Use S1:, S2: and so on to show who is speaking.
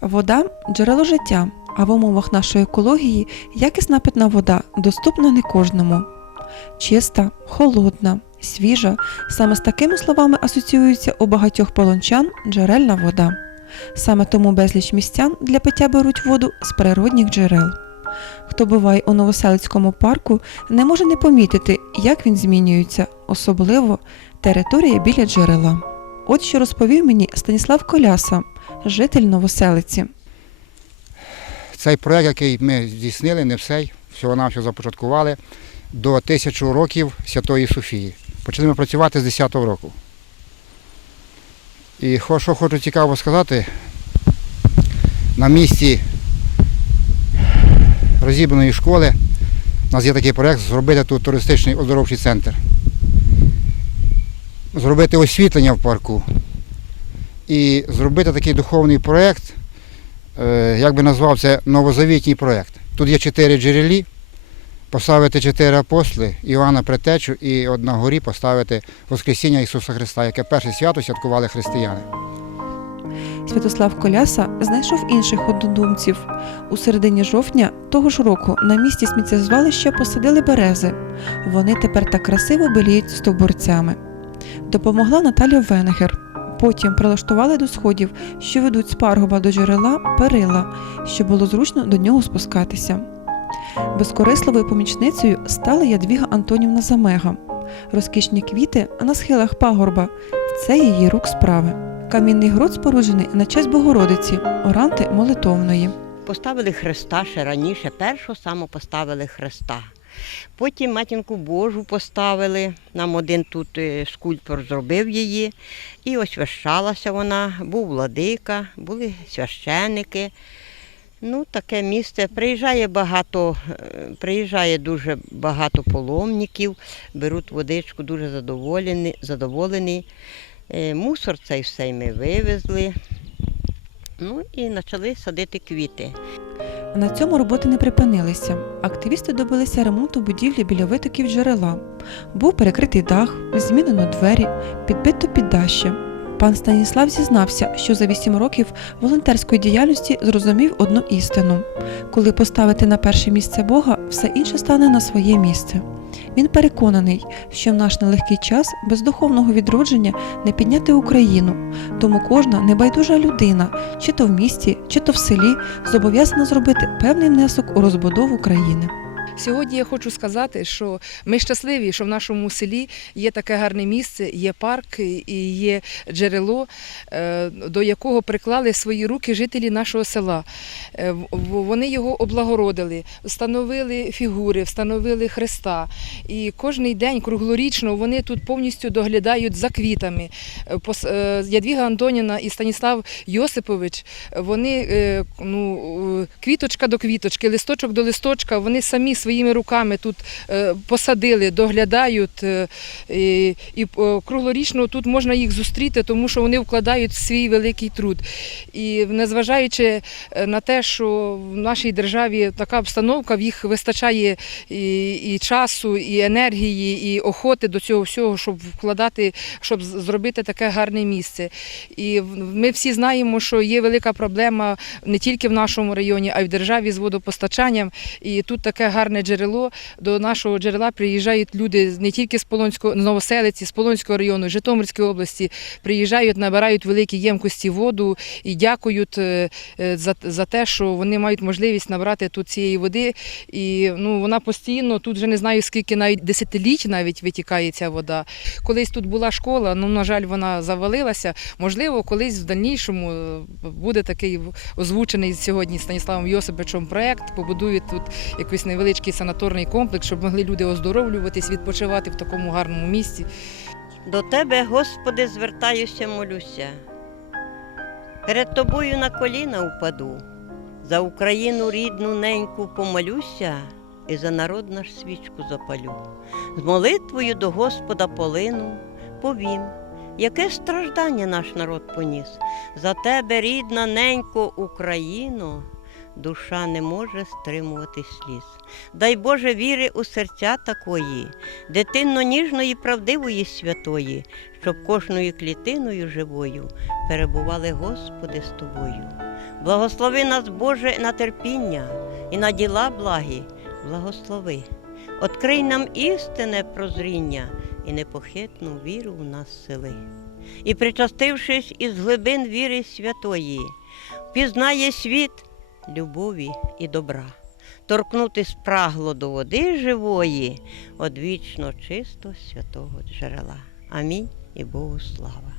S1: Вода джерело життя, а в умовах нашої екології якісна питна вода доступна не кожному. Чиста, холодна, свіжа саме з такими словами асоціюється у багатьох полончан джерельна вода. Саме тому безліч містян для пиття беруть воду з природних джерел. Хто буває у Новоселицькому парку, не може не помітити, як він змінюється, особливо територія біля джерела. От що розповів мені Станіслав Коляса, житель Новоселиці.
S2: Цей проект, який ми здійснили, не все, всього нам все започаткували до тисячу років Святої Софії. Почали ми працювати з 10-го року. І що хочу цікаво сказати, на місці розібраної школи у нас є такий проект зробити тут туристичний оздоровчий центр. Зробити освітлення в парку і зробити такий духовний проект, е, як би назвав це новозавітній проєкт. Тут є чотири джерелі, поставити чотири апостоли, Іоанна Претечу і от на горі поставити Воскресіння Ісуса Христа, яке перше свято святкували християни.
S1: Святослав Коляса знайшов інших однодумців. У середині жовтня того ж року на місці сміттєзвалища посадили берези. Вони тепер так красиво беліють стовбурцями. Допомогла Наталя Венгер. Потім прилаштували до сходів, що ведуть з Паргова до джерела, перила, щоб було зручно до нього спускатися. Безкорисливою помічницею стала Ядвіга Антонівна Замега. Розкішні квіти на схилах пагорба це її рук справи. Камінний грот споруджений на честь Богородиці, оранти молитовної.
S3: Поставили Христа ще раніше, першого саме поставили Христа. Потім матінку Божу поставили. Нам один тут е, скульптор зробив її. І освящалася вона, був владика, були священики. Ну, таке місце. Приїжджає багато, е, приїжджає дуже багато паломників, беруть водичку, дуже задоволені. задоволені. Е, Мусор цей все ми вивезли. Ну і почали садити квіти.
S1: На цьому роботи не припинилися. Активісти добилися ремонту будівлі біля витоків джерела. Був перекритий дах, змінено двері, підбито піддаща. Пан Станіслав зізнався, що за вісім років волонтерської діяльності зрозумів одну істину: коли поставити на перше місце Бога, все інше стане на своє місце. Він переконаний, що в наш нелегкий час без духовного відродження не підняти Україну, тому кожна небайдужа людина, чи то в місті, чи то в селі, зобов'язана зробити певний внесок у розбудову країни.
S4: Сьогодні я хочу сказати, що ми щасливі, що в нашому селі є таке гарне місце, є парк і є джерело, е, до якого приклали свої руки жителі нашого села. Е, Вони його облагородили, встановили фігури, встановили хреста. І кожен день круглорічно вони тут повністю доглядають за квітами. Е, Ядвіга Антоніна і Станіслав Йосипович, вони ну, квіточка до квіточки, листочок до листочка, вони самі своїми руками тут е, посадили, доглядають. е, І, е, круглорічно тут можна їх зустріти, тому що вони вкладають свій великий труд. І незважаючи на те, що в нашій державі така обстановка, в їх вистачає і, і часу, і енергії, і охоти до цього всього, щоб вкладати, щоб зробити таке гарне місце. І ми всі знаємо, що є велика проблема не тільки в нашому районі, а й в державі з водопостачанням. І тут таке гарне джерело. До нашого джерела приїжджають люди не тільки з Полонського Новоселиці, з Полонського району, Житомирської області. Приїжджають, набирають великі ємкості воду і дякують е, е, за, за те, що вони мають можливість набрати тут цієї води. І ну, вона постійно тут вже не знаю скільки навіть десятиліть навіть витікає ця вода. Колись тут була школа, ну на жаль, вона завалилася. Можливо, колись в дальнішому е, буде такий озвучений сьогодні Станіславом Йосиповичем проект. Побудують тут якийсь невеличкий санаторний комплекс, щоб могли люди оздоровлюватись, відпочивати в такому гарному місці.
S3: До тебе, Господи, звертаюся, молюся. Перед тобою на коліна впаду, за Україну рідну неньку помолюся і за народ наш свічку запалю. З молитвою до Господа полину повім, яке страждання наш народ поніс. За тебе, рідна ненько Україно, душа не може стримувати сліз. Дай Боже віри у серця такої, дитинно ніжної, правдивої святої, щоб кожною клітиною живою перебували Господи з тобою. Благослови нас, Боже, на терпіння і на діла благі, благослови. Открий нам істинне прозріння і непохитну віру в нас сили. І причастившись із глибин віри святої, впізнає світ любові і добра, торкнути спрагло до води живої, одвічно чисто святого джерела. Амінь і Богу слава.